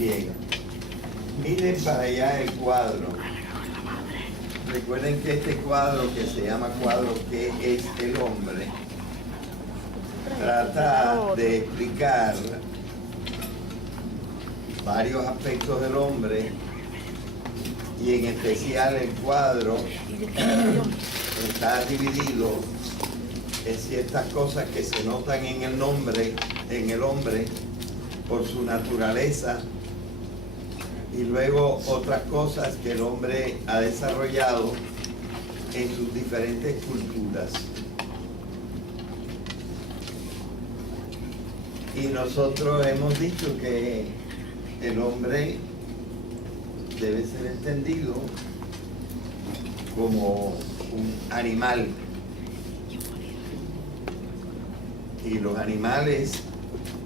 Bien, miren para allá el cuadro. Recuerden que este cuadro, que se llama cuadro ¿Qué es el hombre?, trata de explicar varios aspectos del hombre, y en especial el cuadro está dividido en ciertas cosas que se notan en el hombre por su naturaleza, y luego otras cosas que el hombre ha desarrollado en sus diferentes culturas. Y nosotros hemos dicho que el hombre debe ser entendido como un animal. Y los animales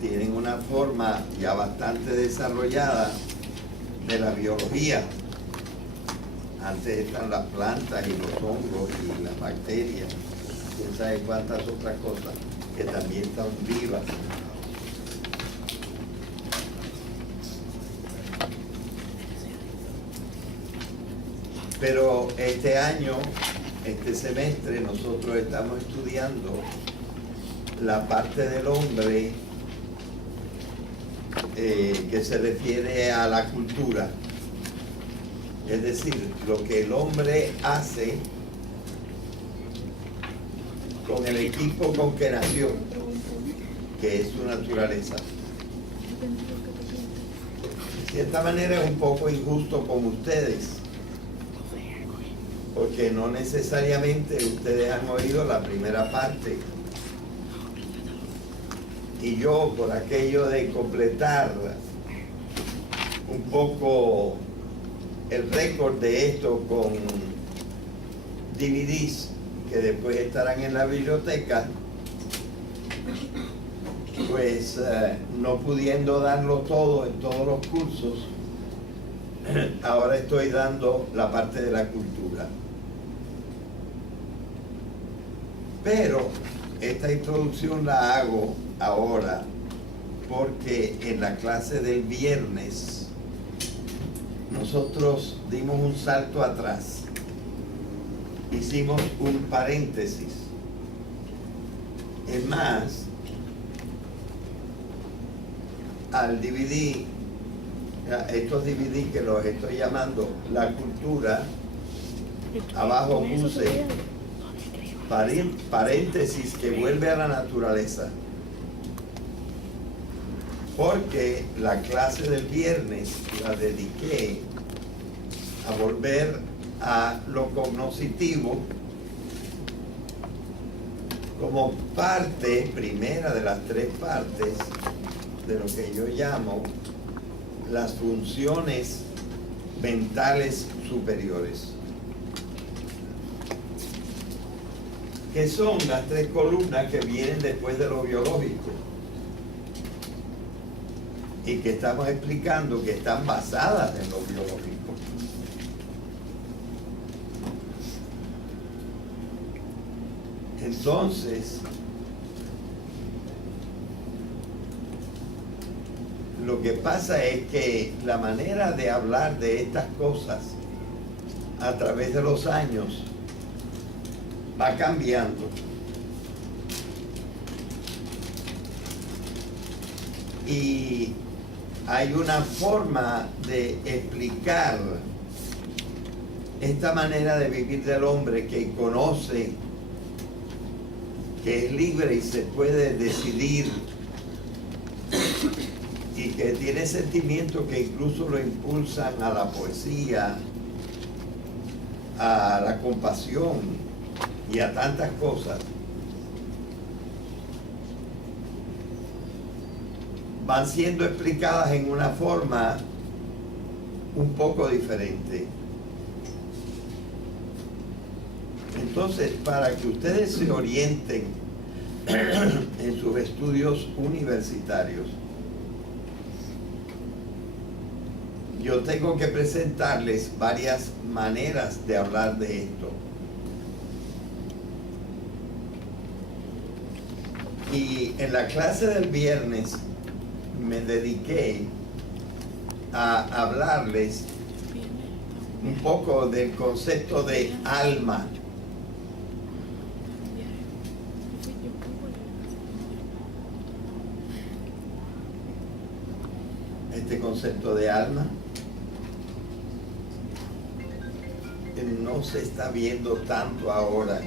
tienen una forma ya bastante desarrollada de la biología. Antes están las plantas y los hongos y las bacterias, quién sabe cuántas otras cosas que también están vivas. Pero este año, este semestre, nosotros estamos estudiando la parte del hombre que se refiere a la cultura. Es decir, lo que el hombre hace con el equipo con que nació, que es su naturaleza. De cierta manera es un poco injusto con ustedes, porque no necesariamente ustedes han oído la primera parte. Y yo, por aquello de completar un poco el récord de esto con DVDs que después estarán en la biblioteca, pues no pudiendo darlo todo en todos los cursos, ahora estoy dando la parte de la cultura. Pero esta introducción la hago ahora porque en la clase del viernes nosotros dimos un salto atrás, hicimos un paréntesis. Es más, al DVD, estos DVD que los estoy llamando La Cultura, abajo puse paréntesis que vuelve a la naturaleza, porque la clase del viernes la dediqué a volver a lo cognoscitivo como parte primera de las tres partes de lo que yo llamo las funciones mentales superiores, que son las tres columnas que vienen después de lo biológico y que estamos explicando que están basadas en lo biológico. Entonces, lo que pasa es que la manera de hablar de estas cosas a través de los años va cambiando. Y hay una forma de explicar esta manera de vivir del hombre que conoce, que es libre y se puede decidir, y que tiene sentimientos que incluso lo impulsan a la poesía, a la compasión y a tantas cosas, van siendo explicadas en una forma un poco diferente. Entonces, para que ustedes se orienten en sus estudios universitarios, yo tengo que presentarles varias maneras de hablar de esto. Y en la clase del viernes me dediqué a hablarles un poco del concepto de alma. Este concepto de alma no se está viendo tanto ahora.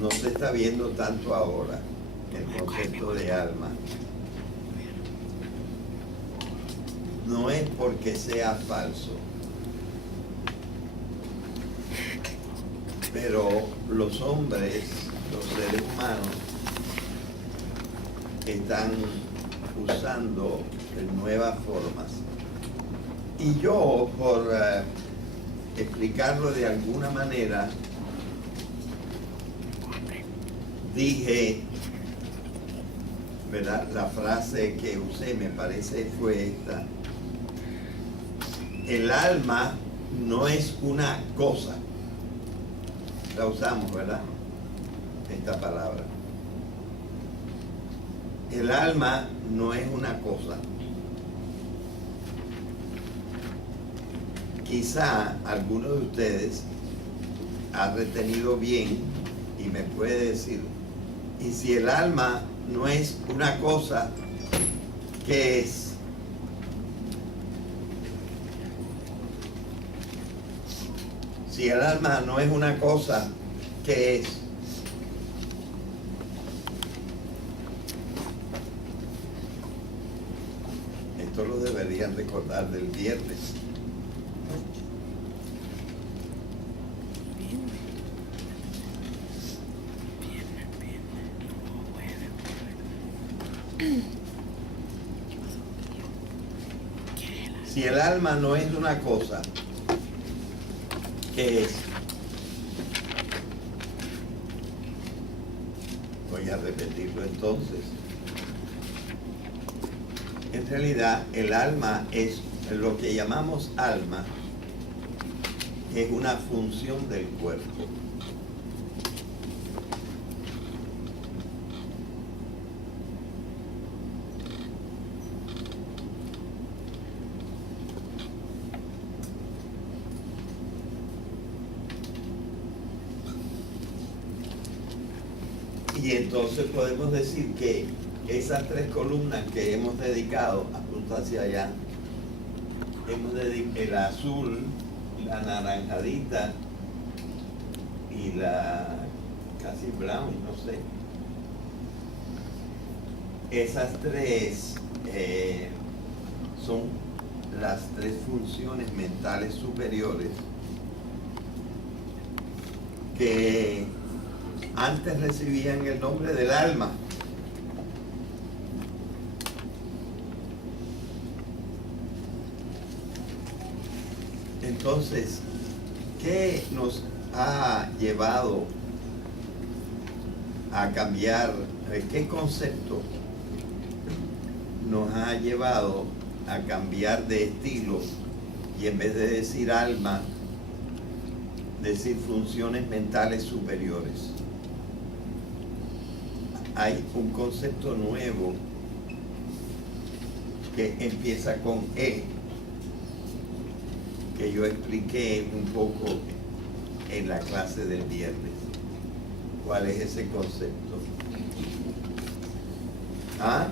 No se está viendo tanto ahora el concepto de alma. No es porque sea falso, pero los hombres, los seres humanos, están usando nuevas formas. Y yo, por explicarlo de alguna manera, dije, ¿verdad? La frase que usé, me parece, fue esta: el alma no es una cosa. La usamos, ¿verdad? Esta palabra. El alma no es una cosa. Quizá alguno de ustedes ha retenido bien y me puede decir, y si el alma no es una cosa, ¿qué es? Si el alma no es una cosa, ¿qué es? Esto lo deberían recordar del viernes. Si el alma no es una cosa, ¿qué es? Voy a repetirlo entonces. En realidad, el alma es lo que llamamos alma, es una función del cuerpo. Y entonces podemos decir que esas tres columnas que hemos dedicado, apunta hacia allá, el azul, la naranjadita y la casi brown, no sé. Esas tres son las tres funciones mentales superiores que antes recibían el nombre del alma. Entonces, ¿qué nos ha llevado a cambiar? ¿Qué concepto nos ha llevado a cambiar de estilo y en vez de decir alma, decir funciones mentales superiores? Hay un concepto nuevo que empieza con E, que yo expliqué un poco en la clase del viernes. ¿Cuál es ese concepto? ¿Ah?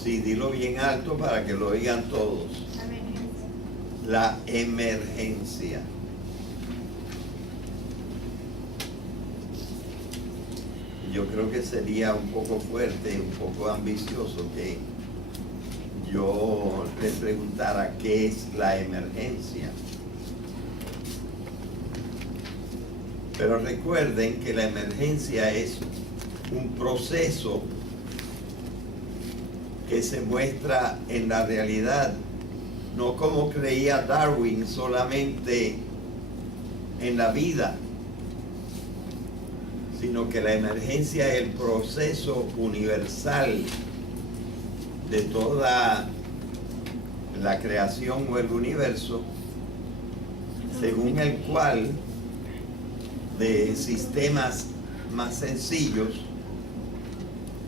Sí, dilo bien alto para que lo oigan todos. La emergencia. Yo creo que sería un poco fuerte, un poco ambicioso que yo les preguntara qué es la emergencia. Pero recuerden que la emergencia es un proceso que se muestra en la realidad, no como creía Darwin, solamente en la vida, sino que la emergencia es el proceso universal de toda la creación o el universo, según el cual de sistemas más sencillos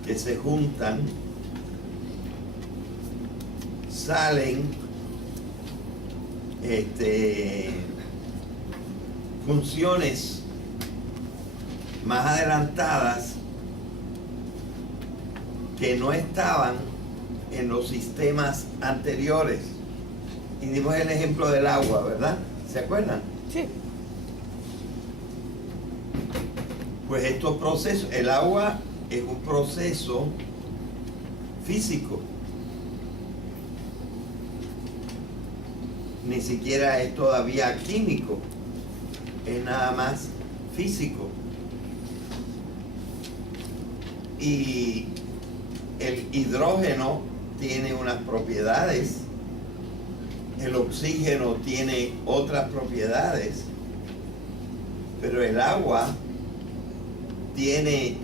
que se juntan, salen funciones más adelantadas que no estaban en los sistemas anteriores. Y dimos el ejemplo del agua, ¿verdad? ¿Se acuerdan? Sí. Pues estos procesos, el agua es un proceso físico. Ni siquiera es todavía químico, es nada más físico. Y el hidrógeno tiene unas propiedades, el oxígeno tiene otras propiedades, pero el agua tiene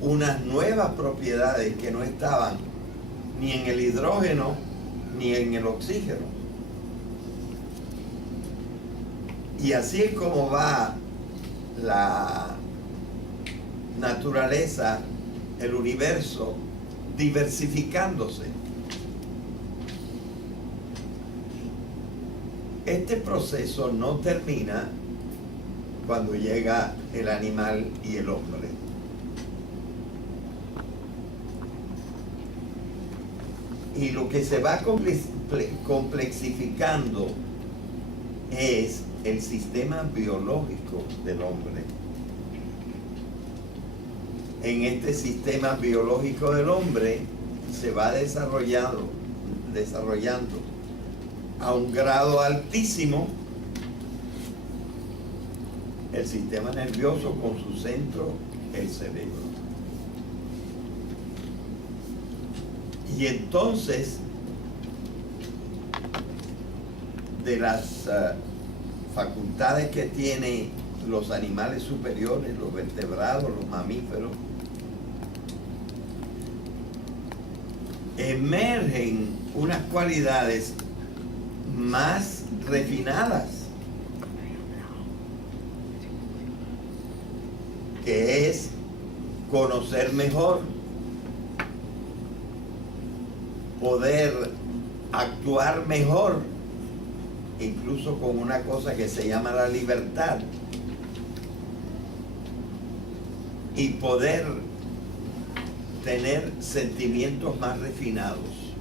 unas nuevas propiedades que no estaban ni en el hidrógeno ni en el oxígeno. Y así es como va la naturaleza, el universo, diversificándose. Este proceso no termina cuando llega el animal y el hombre. Y lo que se va complexificando es el sistema biológico del hombre. En este sistema biológico del hombre se va desarrollando a un grado altísimo el sistema nervioso con su centro, el cerebro. Y entonces, de las facultades que tienen los animales superiores, los vertebrados, los mamíferos, emergen unas cualidades más refinadas, que es conocer mejor, poder actuar mejor, incluso con una cosa que se llama la libertad, y poder tener sentimientos más refinados.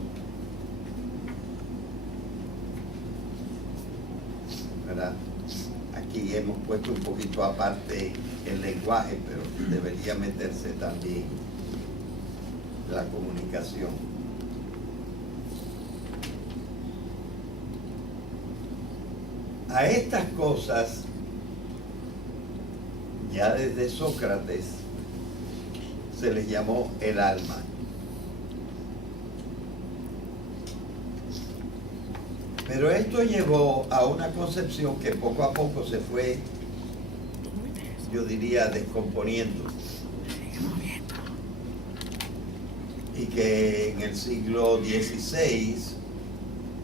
¿Verdad? Aquí hemos puesto un poquito aparte el lenguaje, pero debería meterse también la comunicación. A estas cosas, ya desde Sócrates, se les llamó el alma. Pero esto llevó a una concepción que poco a poco se fue, yo diría, descomponiendo. Y que en el siglo XVI,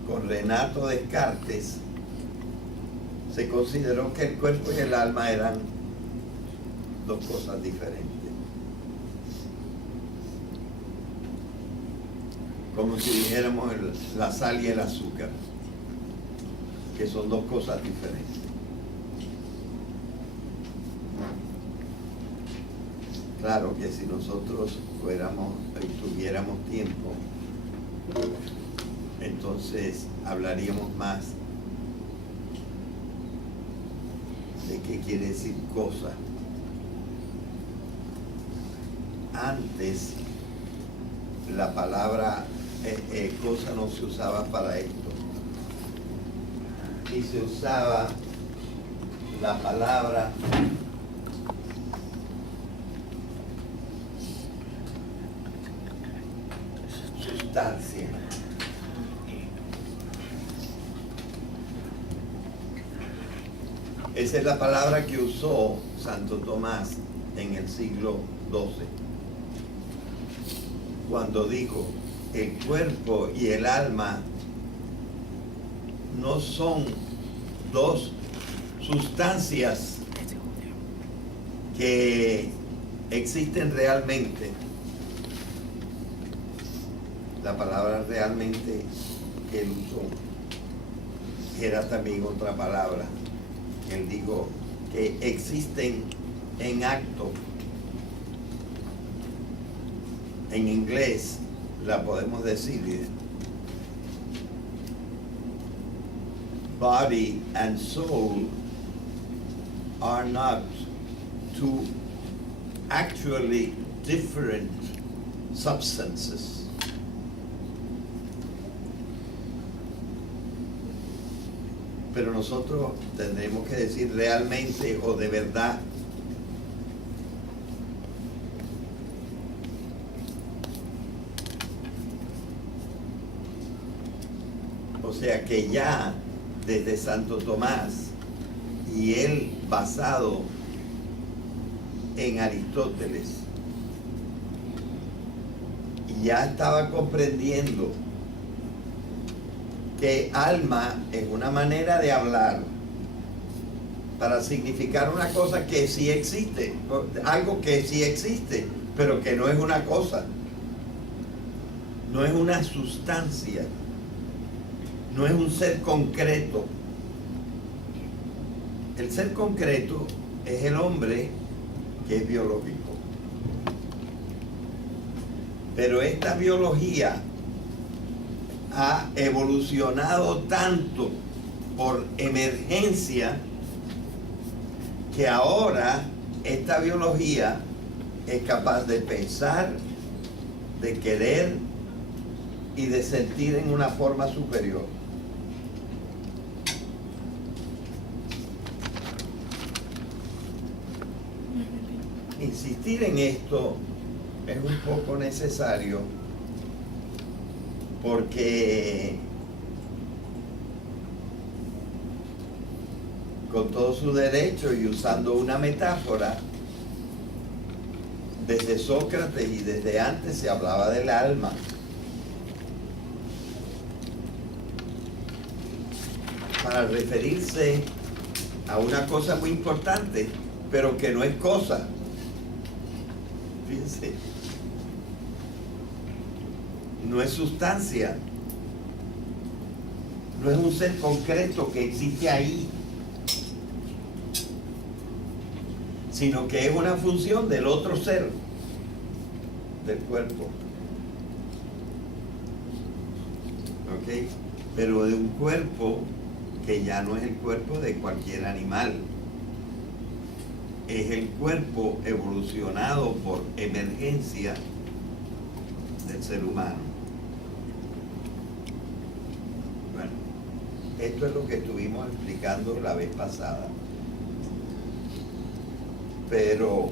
con Renato Descartes, se consideró que el cuerpo y el alma eran dos cosas diferentes. Como si dijéramos la sal y el azúcar, que son dos cosas diferentes. Claro que si nosotros tuviéramos tiempo, entonces hablaríamos más de qué quiere decir cosa. Antes la palabra cosa no se usaba para esto, y se usaba la palabra sustancia. Esa es la palabra que usó Santo Tomás en el siglo XII, cuando dijo: el cuerpo y el alma no son dos sustancias que existen realmente, la palabra realmente que él usó era también otra palabra. Él dijo que existen en acto. En inglés la podemos decir body and soul are not two actually different substances. Pero nosotros tendremos que decir realmente o de verdad. O sea que ya desde Santo Tomás y él basado en Aristóteles ya estaba comprendiendo que alma es una manera de hablar para significar una cosa que sí existe, algo que sí existe, pero que no es una cosa, no es una sustancia, no es un ser concreto. El ser concreto es el hombre que es biológico. Pero esta biología ha evolucionado tanto por emergencia que ahora esta biología es capaz de pensar, de querer y de sentir en una forma superior. Insistir en esto es un poco necesario porque con todo su derecho y usando una metáfora, desde Sócrates y desde antes se hablaba del alma. Para referirse a una cosa muy importante, pero que no es cosa. Fíjense, no es sustancia, no es un ser concreto que existe ahí, sino que es una función del otro ser, del cuerpo. ¿Ok? Pero de un cuerpo que ya no es el cuerpo de cualquier animal. Es el cuerpo evolucionado por emergencia del ser humano. Bueno, esto es lo que estuvimos explicando la vez pasada. Pero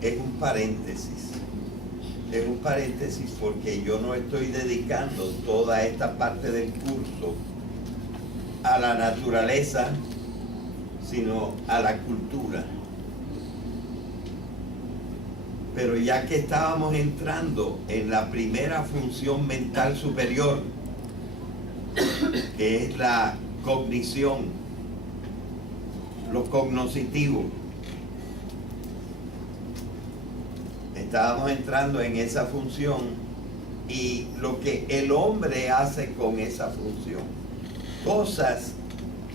es un paréntesis. Es un paréntesis porque yo no estoy dedicando toda esta parte del curso a la naturaleza, sino a la cultura. Pero ya que estábamos entrando en la primera función mental superior, que es la cognición, lo cognoscitivo, estábamos entrando en esa función y lo que el hombre hace con esa función, cosas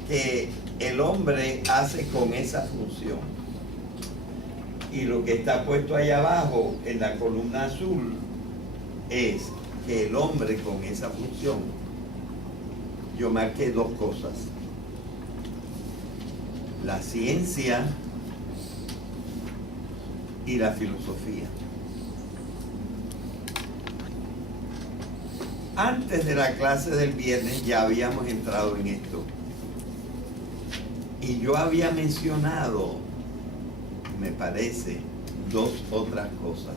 que el hombre hace con esa función. Y lo que está puesto ahí abajo en la columna azul es que el hombre con esa función, yo marqué dos cosas: la ciencia y la filosofía. Antes de la clase del viernes ya habíamos entrado en esto. Y yo había mencionado, me parece, dos otras cosas.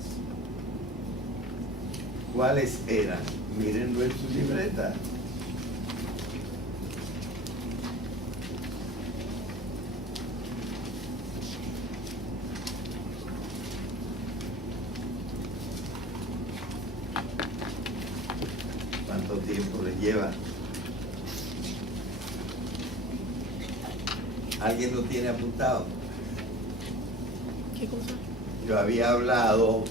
¿Cuáles eran? Mírenlo en su libreta. ¿Cuánto tiempo les lleva? ¿Alguien lo tiene apuntado? ¿Qué cosa? Yo había hablado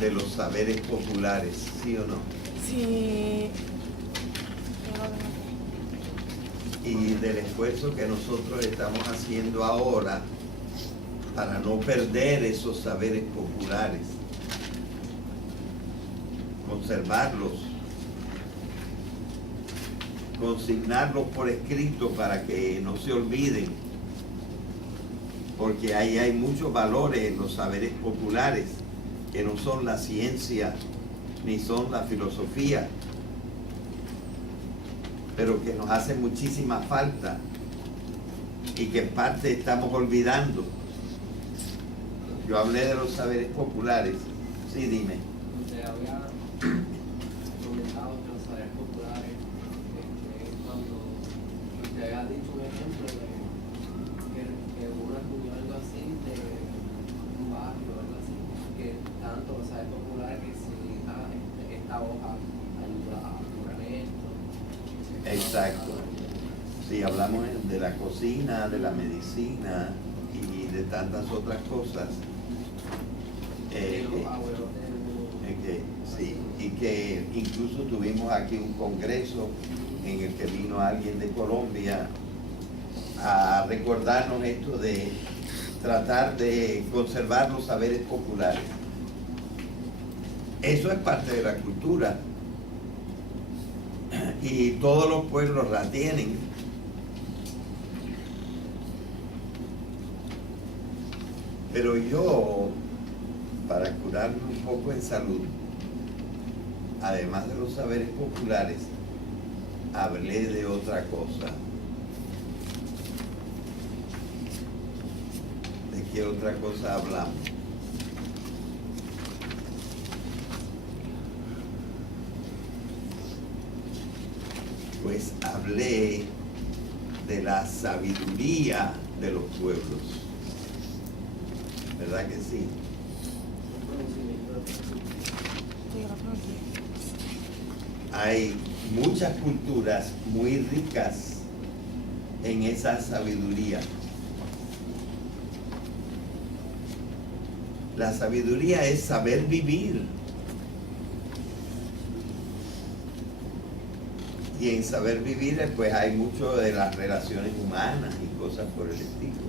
de los saberes populares, ¿sí o no? Sí. Y del esfuerzo que nosotros estamos haciendo ahora para no perder esos saberes populares, conservarlos, consignarlos por escrito para que no se olviden, porque ahí hay muchos valores en los saberes populares que no son la ciencia ni son la filosofía, pero que nos hacen muchísima falta y que en parte estamos olvidando. Yo hablé de los saberes populares. Sí, dime. Usted había comentado que los saberes populares, cuando usted había dicho un ejemplo de que uno estudió algo así, de un barrio o algo así, que tanto los saberes populares que si esta hoja ayuda a curar esto. Exacto. Sí, hablamos de la cocina, de la medicina y de tantas otras cosas. Sí, y que incluso tuvimos aquí un congreso en el que vino alguien de Colombia a recordarnos esto de tratar de conservar los saberes populares. Eso es parte de la cultura y todos los pueblos la tienen. Pero yo, para curarme un poco en salud, además de los saberes populares, hablé de otra cosa. ¿De qué otra cosa hablamos? Pues hablé de la sabiduría de los pueblos. ¿Verdad que sí? Hay muchas culturas muy ricas en esa sabiduría. La sabiduría es saber vivir. Y en saber vivir, pues hay mucho de las relaciones humanas y cosas por el estilo.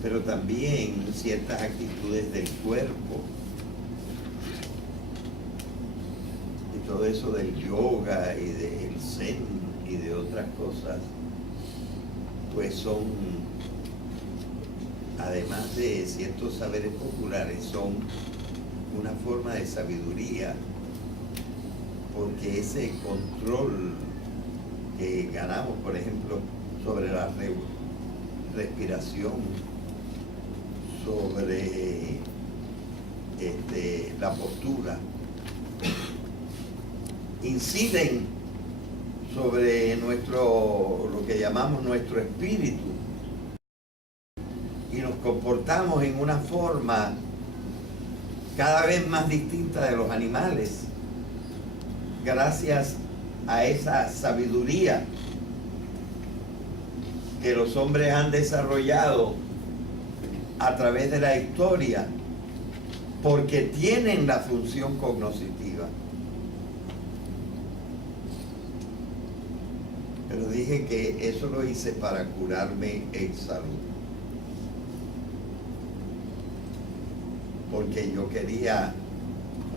Pero también ciertas actitudes del cuerpo. Y todo eso del yoga y del zen y de otras cosas, pues son, además de ciertos saberes populares, son una forma de sabiduría, porque ese control que ganamos, por ejemplo, sobre la respiración, sobre la postura, inciden sobre lo que llamamos nuestro espíritu, y nos comportamos en una forma cada vez más distinta de los animales, gracias a esa sabiduría que los hombres han desarrollado a través de la historia, porque tienen la función cognoscitiva. Pero dije que eso lo hice para curarme en salud, porque yo quería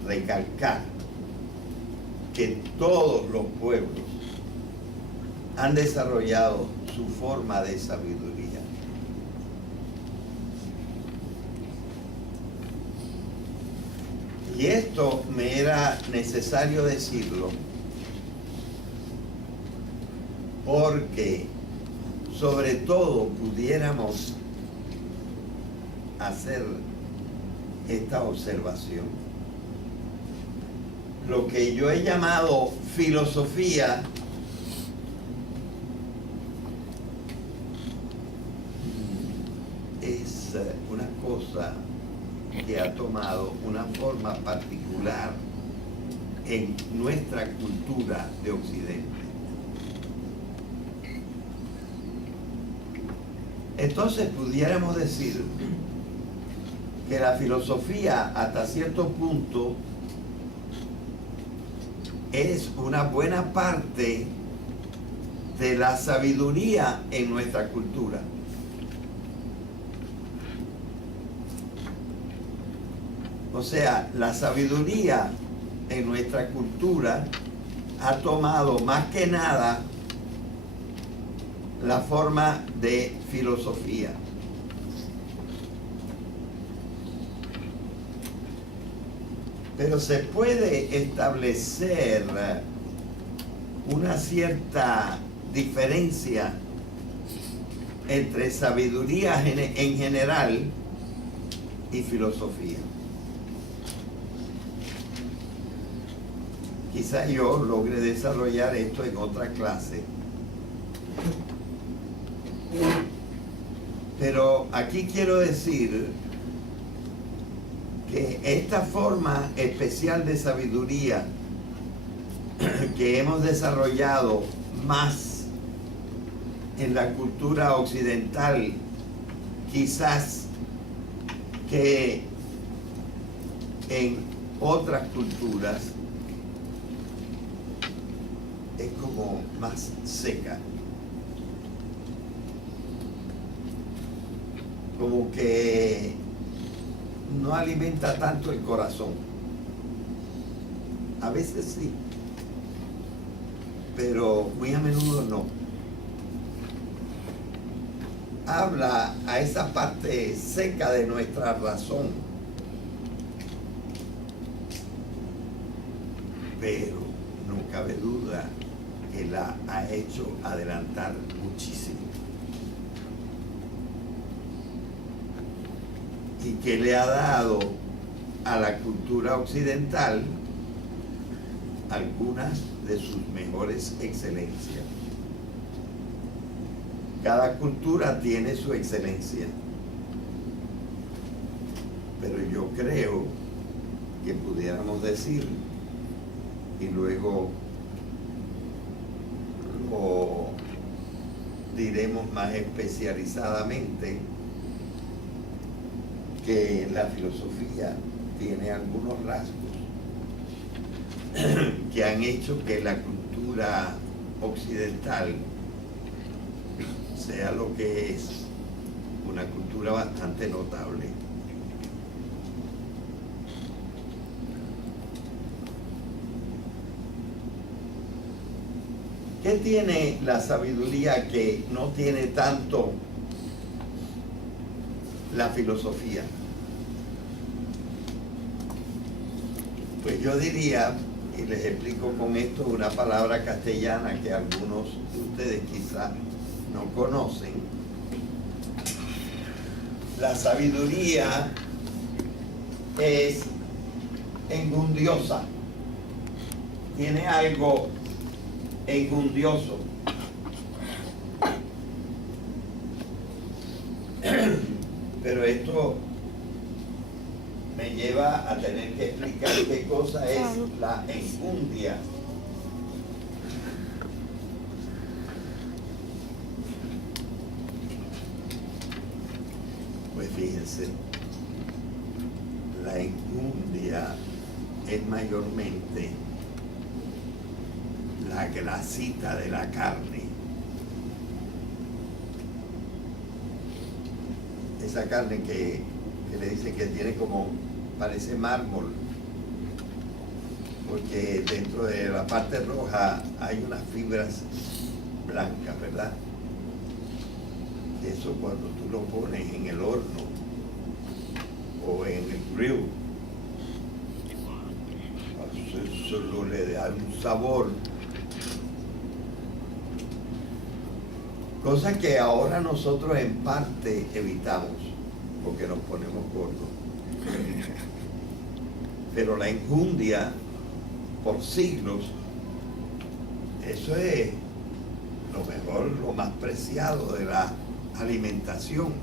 recalcar que todos los pueblos han desarrollado su forma de sabiduría. Y esto me era necesario decirlo porque sobre todo pudiéramos hacer esta observación. Lo que yo he llamado filosofía es una cosa que ha tomado una forma particular en nuestra cultura de Occidente. Entonces pudiéramos decir que la filosofía hasta cierto punto es una buena parte de la sabiduría en nuestra cultura. O sea, la sabiduría en nuestra cultura ha tomado más que nada la forma de filosofía. Pero se puede establecer una cierta diferencia entre sabiduría en general y filosofía. Quizá yo logre desarrollar esto en otra clase. Pero aquí quiero decir que esta forma especial de sabiduría que hemos desarrollado más en la cultura occidental, quizás que en otras culturas, es como más seca. Como que no alimenta tanto el corazón. A veces sí, pero muy a menudo no. Habla a esa parte seca de nuestra razón, pero no cabe duda que la ha hecho adelantar muchísimo. Y que le ha dado a la cultura occidental algunas de sus mejores excelencias. Cada cultura tiene su excelencia, pero yo creo que pudiéramos decir, y luego lo diremos más especializadamente, que la filosofía tiene algunos rasgos que han hecho que la cultura occidental sea lo que es, una cultura bastante notable. ¿Qué tiene la sabiduría que no tiene tanto la filosofía? Pues yo diría, y les explico con esto una palabra castellana que algunos de ustedes quizás no conocen. La sabiduría es engundiosa, tiene algo engundioso. Pero esto me lleva a tener que explicar qué cosa es la enjundia. Pues fíjense, la enjundia es mayormente la grasita de la carne. Esa carne que le dicen que tiene como, parece mármol, porque dentro de la parte roja hay unas fibras blancas, ¿verdad? Eso cuando tú lo pones en el horno o en el grill, eso le da un sabor. Cosa que ahora nosotros en parte evitamos, porque nos ponemos gordos. Pero la enjundia, por siglos, eso es lo mejor, lo más preciado de la alimentación.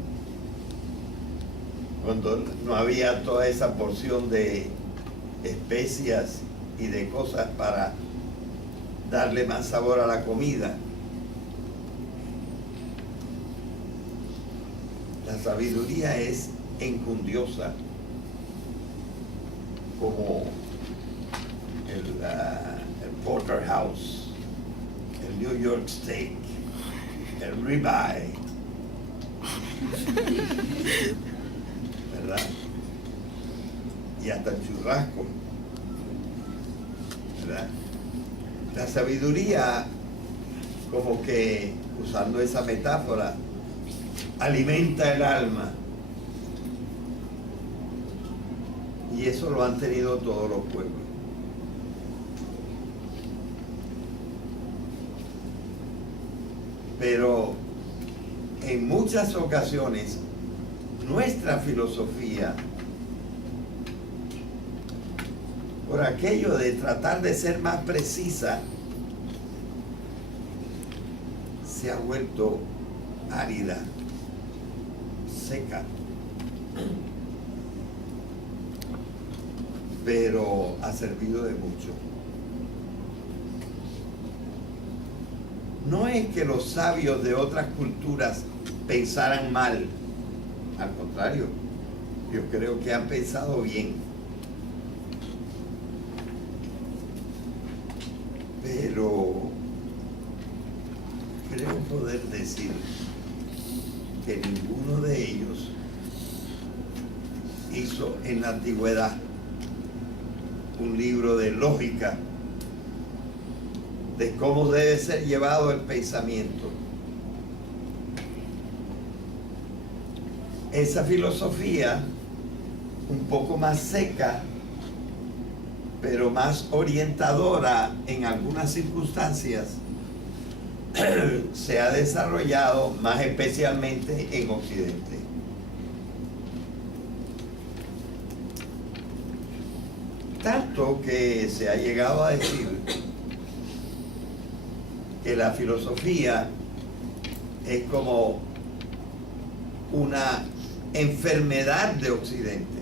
Cuando no había toda esa porción de especias y de cosas para darle más sabor a la comida. La sabiduría es enjundiosa. como el Porterhouse, el New York Steak, el ribeye, ¿verdad? Y hasta el churrasco, ¿verdad? La sabiduría, como que, usando esa metáfora, alimenta el alma. Y eso lo han tenido todos los pueblos. Pero en muchas ocasiones nuestra filosofía, por aquello de tratar de ser más precisa, se ha vuelto árida, seca, pero ha servido de mucho. No es que los sabios de otras culturas pensaran mal, al contrario, yo creo que han pensado bien. Pero creo poder decir que ninguno de ellos hizo en la antigüedad un libro de lógica de cómo debe ser llevado el pensamiento. Esa filosofía, un poco más seca, pero más orientadora en algunas circunstancias, se ha desarrollado más especialmente en Occidente. Tanto que se ha llegado a decir que la filosofía es como una enfermedad de Occidente.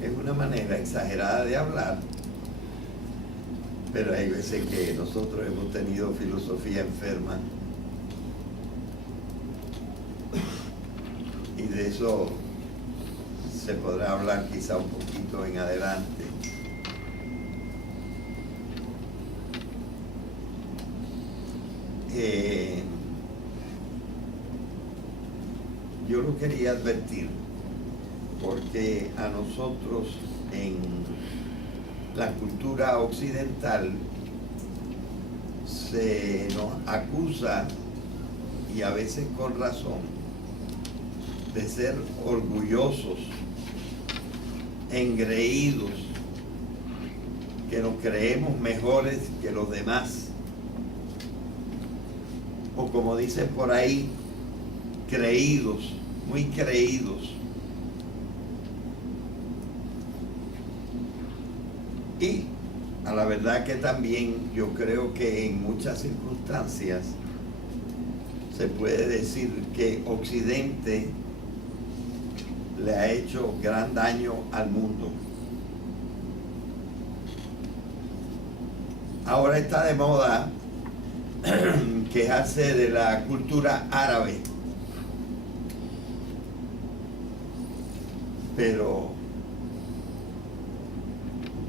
Es una manera exagerada de hablar, pero hay veces que nosotros hemos tenido filosofía enferma y de eso se podrá hablar quizá un poquito en adelante. Yo lo quería advertir porque a nosotros en la cultura occidental se nos acusa, y a veces con razón, de ser orgullosos, engreídos, que nos creemos mejores que los demás, o como dicen por ahí, creídos, muy creídos. Y a la verdad que también yo creo que en muchas circunstancias se puede decir que Occidente le ha hecho gran daño al mundo. Ahora está de moda quejarse de la cultura árabe, pero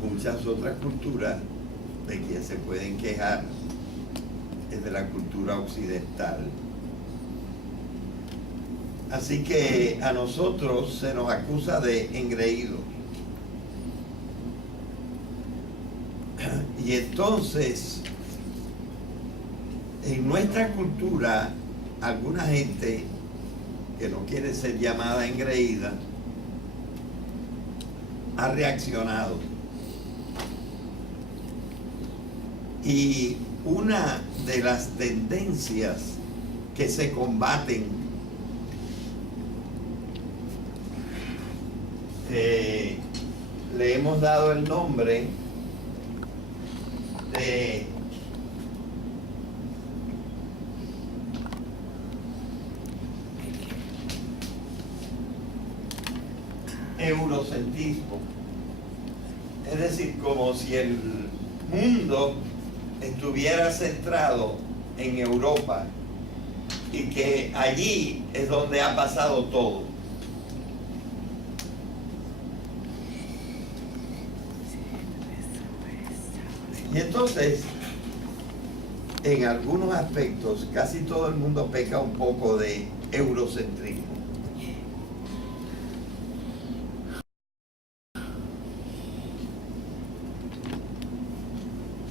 muchas otras culturas de quien se pueden quejar es de la cultura occidental. Así que a nosotros se nos acusa de engreídos. Y entonces, en nuestra cultura, alguna gente que no quiere ser llamada engreída ha reaccionado. Y una de las tendencias que se combaten le hemos dado el nombre de eurocentrismo. Es decir, como si el mundo estuviera centrado en Europa y que allí es donde ha pasado todo. Y entonces, en algunos aspectos, casi todo el mundo peca un poco de eurocentrismo.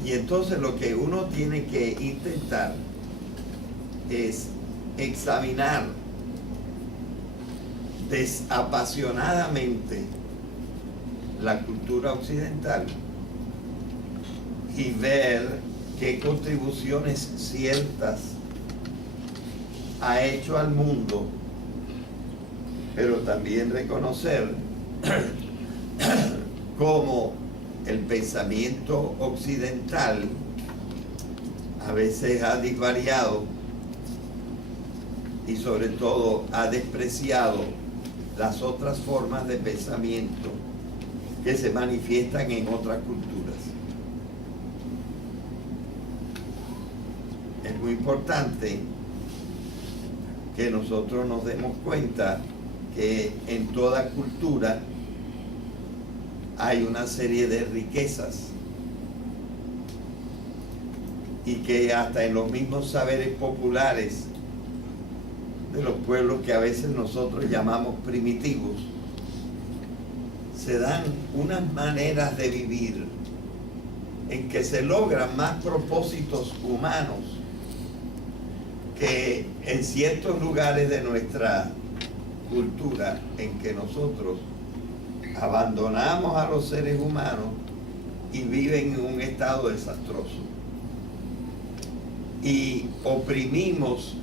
Y entonces lo que uno tiene que intentar es examinar desapasionadamente la cultura occidental y ver qué contribuciones ciertas ha hecho al mundo, pero también reconocer cómo el pensamiento occidental a veces ha disvariado y sobre todo ha despreciado las otras formas de pensamiento que se manifiestan en otras culturas. Es muy importante que nosotros nos demos cuenta que en toda cultura hay una serie de riquezas y que hasta en los mismos saberes populares de los pueblos que a veces nosotros llamamos primitivos, se dan unas maneras de vivir en que se logran más propósitos humanos que en ciertos lugares de nuestra cultura en que nosotros abandonamos a los seres humanos y viven en un estado desastroso y oprimimos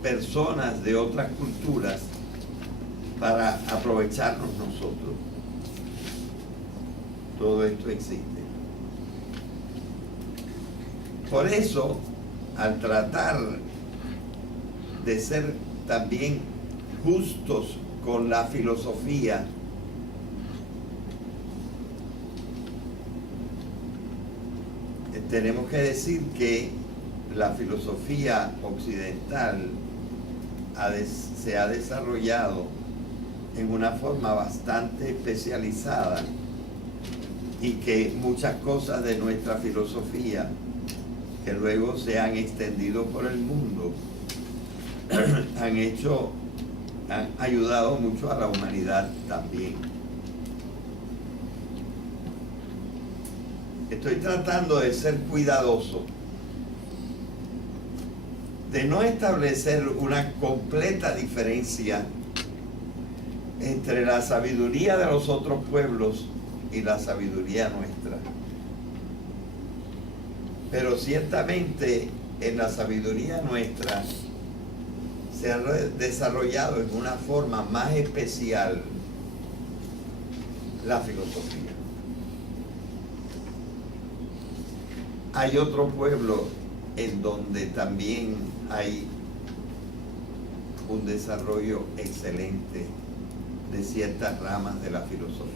personas de otras culturas para aprovecharnos nosotros. Todo esto existe. Por eso, al tratar de ser también justos con la filosofía, tenemos que decir que la filosofía occidental se ha desarrollado en una forma bastante especializada y que muchas cosas de nuestra filosofía que luego se han extendido por el mundo han ayudado mucho a la humanidad también. Estoy tratando de ser cuidadoso, de no establecer una completa diferencia entre la sabiduría de los otros pueblos y la sabiduría nuestra. Pero ciertamente en la sabiduría nuestra se ha desarrollado en una forma más especial la filosofía. Hay otro pueblo en donde también hay un desarrollo excelente de ciertas ramas de la filosofía.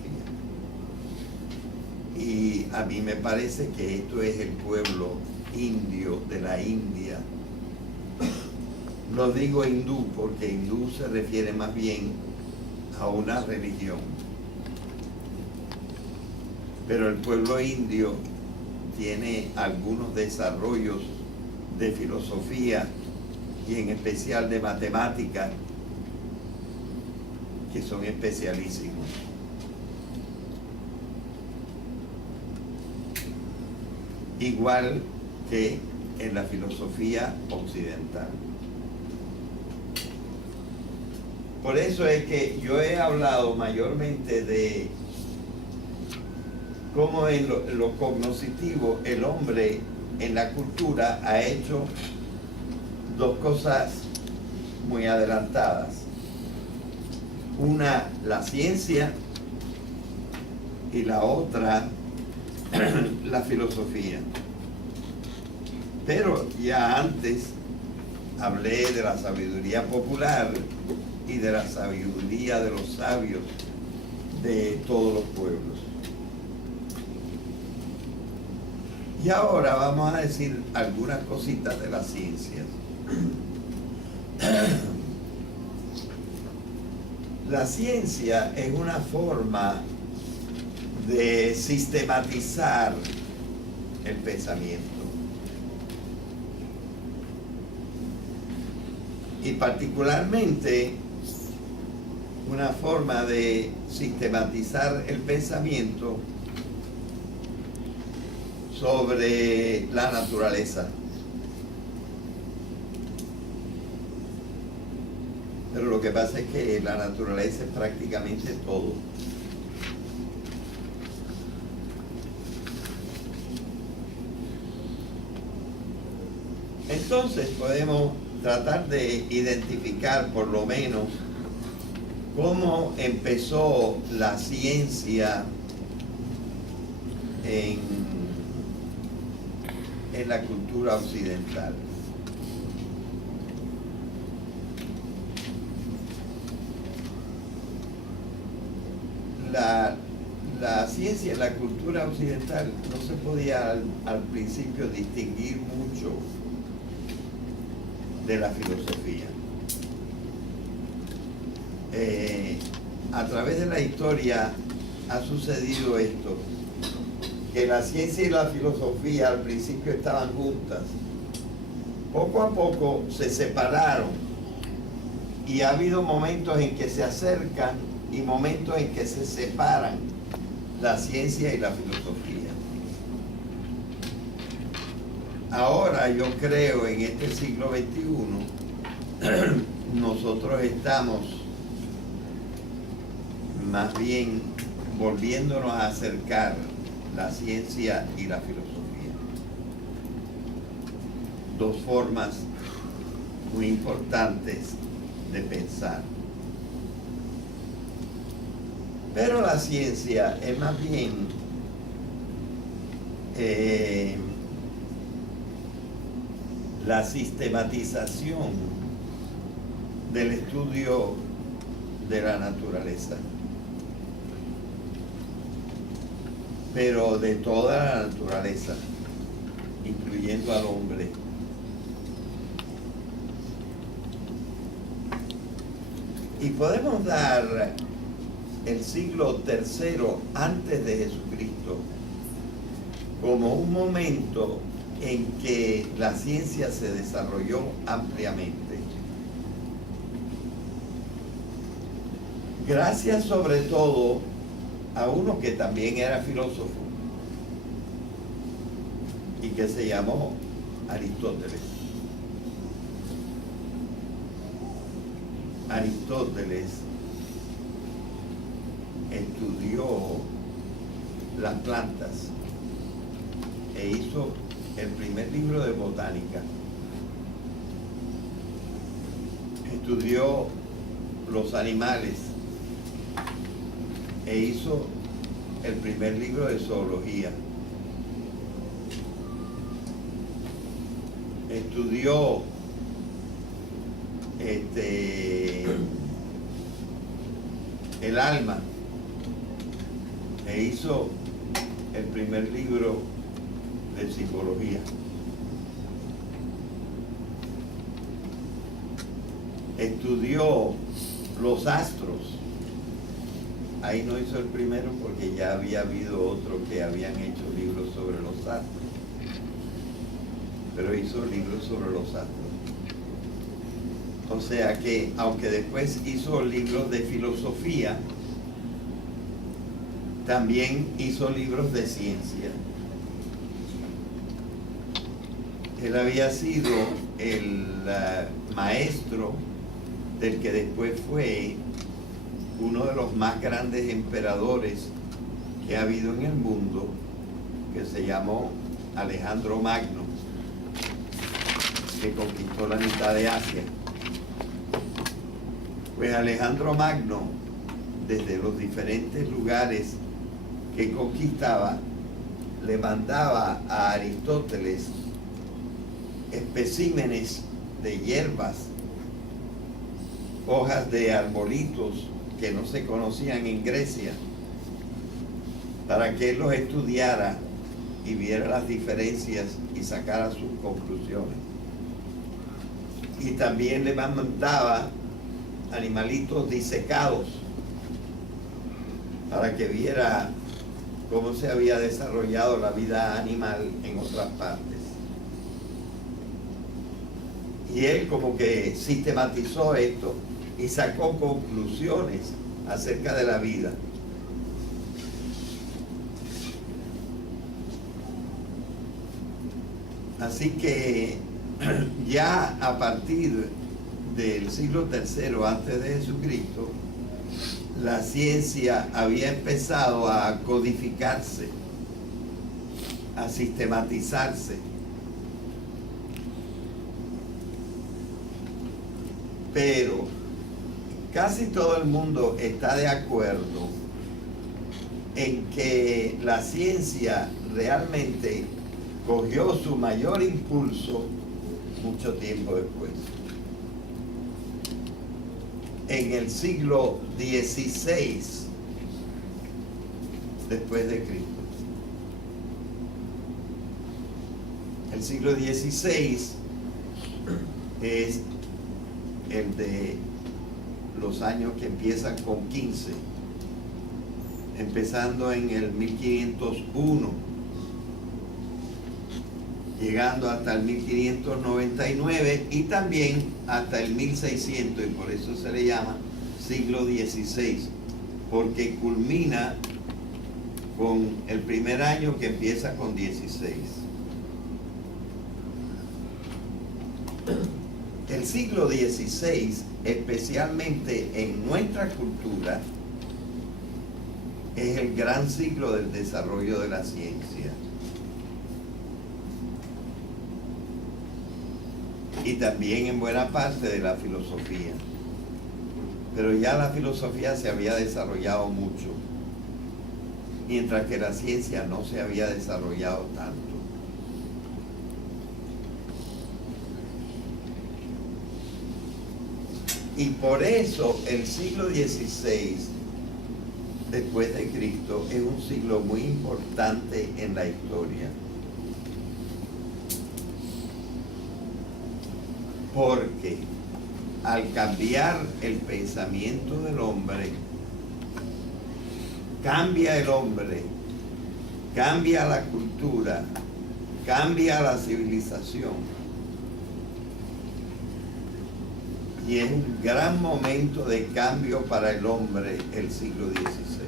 Y a mí me parece que esto es el pueblo indio de la India. No digo hindú porque hindú se refiere más bien a una religión. Pero el pueblo indio tiene algunos desarrollos de filosofía y en especial de matemática que son especialísimos. Igual que en la filosofía occidental. Por eso es que yo he hablado mayormente de cómo en lo cognoscitivo el hombre en la cultura ha hecho dos cosas muy adelantadas. Una, la ciencia, y la otra, la filosofía. Pero ya antes hablé de la sabiduría popular y de la sabiduría de los sabios de todos los pueblos. Y ahora vamos a decir algunas cositas de las ciencias. La ciencia es una forma de sistematizar el pensamiento. Y particularmente una forma de sistematizar el pensamiento sobre la naturaleza. Pero lo que pasa es que la naturaleza es prácticamente todo. Entonces podemos tratar de identificar por lo menos cómo empezó la ciencia en la cultura occidental. La ciencia en la cultura occidental no se podía al principio distinguir mucho de la filosofía. A través de la historia ha sucedido esto, que la ciencia y la filosofía al principio estaban juntas. Poco a poco se separaron y ha habido momentos en que se acercan y momentos en que se separan la ciencia y la filosofía. Ahora yo creo en este siglo XXI nosotros estamos más bien volviéndonos a acercar la ciencia y la filosofía. Dos formas muy importantes de pensar. Pero la ciencia es más bien la sistematización del estudio de la naturaleza, pero de toda la naturaleza, incluyendo al hombre. Y podemos dar el siglo III antes de Jesucristo como un momento en que la ciencia se desarrolló ampliamente. Gracias sobre todo a uno que también era filósofo y que se llamó Aristóteles. Aristóteles estudió las plantas e hizo el primer libro de botánica. Estudió los animales e hizo el primer libro de zoología. Estudió el alma e hizo el primer libro de psicología. Estudió los astros. Ahí no hizo el primero porque ya había habido otros que habían hecho libros sobre los astros, pero hizo libros sobre los astros. O sea que, aunque después hizo libros de filosofía, también hizo libros de ciencia. Él había sido el maestro del que después fue uno de los más grandes emperadores que ha habido en el mundo, que se llamó Alejandro Magno, que conquistó la mitad de Asia. Pues Alejandro Magno, desde los diferentes lugares que conquistaba, le mandaba a Aristóteles especímenes de hierbas, hojas de arbolitos que no se conocían en Grecia, para que él los estudiara y viera las diferencias y sacara sus conclusiones. Y también le mandaba animalitos disecados para que viera cómo se había desarrollado la vida animal en otras partes. Y él como que sistematizó esto y sacó conclusiones acerca de la vida. Así que ya a partir del siglo III antes de Jesucristo, la ciencia había empezado a codificarse, a sistematizarse. Pero casi todo el mundo está de acuerdo en que la ciencia realmente cogió su mayor impulso mucho tiempo después. En el siglo XVI después de Cristo. El siglo XVI es el de los años que empiezan con 15, empezando en el 1501, llegando hasta el 1599 y también hasta el 1600, y por eso se le llama siglo XVI, porque culmina con el primer año que empieza con 16. El siglo XVI, especialmente en nuestra cultura, es el gran siglo del desarrollo de la ciencia. Y también en buena parte de la filosofía. Pero ya la filosofía se había desarrollado mucho, mientras que la ciencia no se había desarrollado tanto. Y por eso el siglo XVI después de Cristo es un siglo muy importante en la historia. Porque al cambiar el pensamiento del hombre, cambia el hombre, cambia la cultura, cambia la civilización. Y es un gran momento de cambio para el hombre el siglo XVI.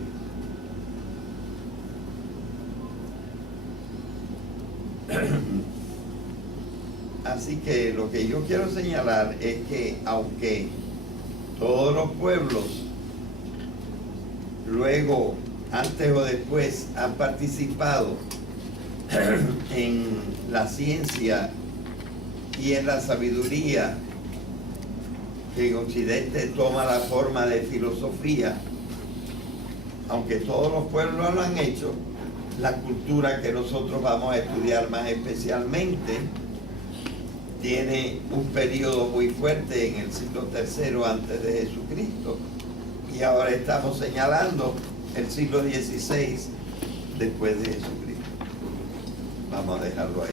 Así que lo que yo quiero señalar es que aunque todos los pueblos luego, antes o después, han participado en la ciencia y en la sabiduría que en Occidente toma la forma de filosofía, aunque todos los pueblos lo han hecho, la cultura que nosotros vamos a estudiar más especialmente tiene un periodo muy fuerte en el siglo III antes de Jesucristo, y ahora estamos señalando el siglo XVI después de Jesucristo. Vamos a dejarlo ahí.